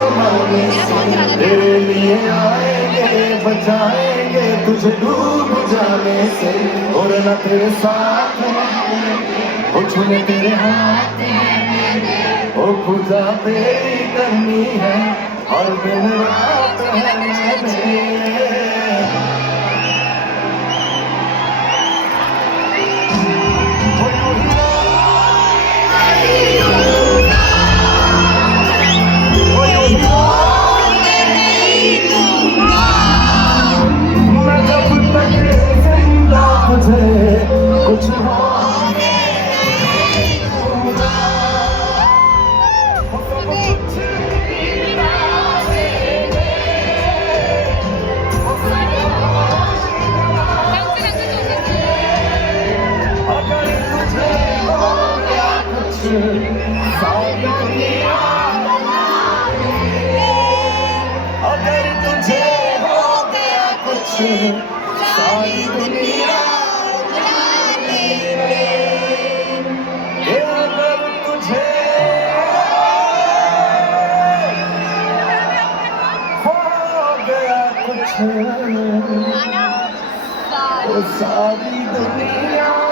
तेरे लिए आएंगे बचाएंगे तुझे डूब जाने से और न तेरे साथ वो छूने तेरे हाथ वो पूजा तेरी करनी है और दिन रात है मैंने मैं जब तक जिंदा तुझे कुछ होने नहीं दूंगा वो सब कुछ गिरा देंगे वो सब होश गंवा देंगे अगर तुझे हो गया कुछ सारी दुनिया बना देंगे अगर तुझे हो गया कुछ सारी दुनिया बना देंगे अगर तुझे हो गया कुछ तो सारी दुनिया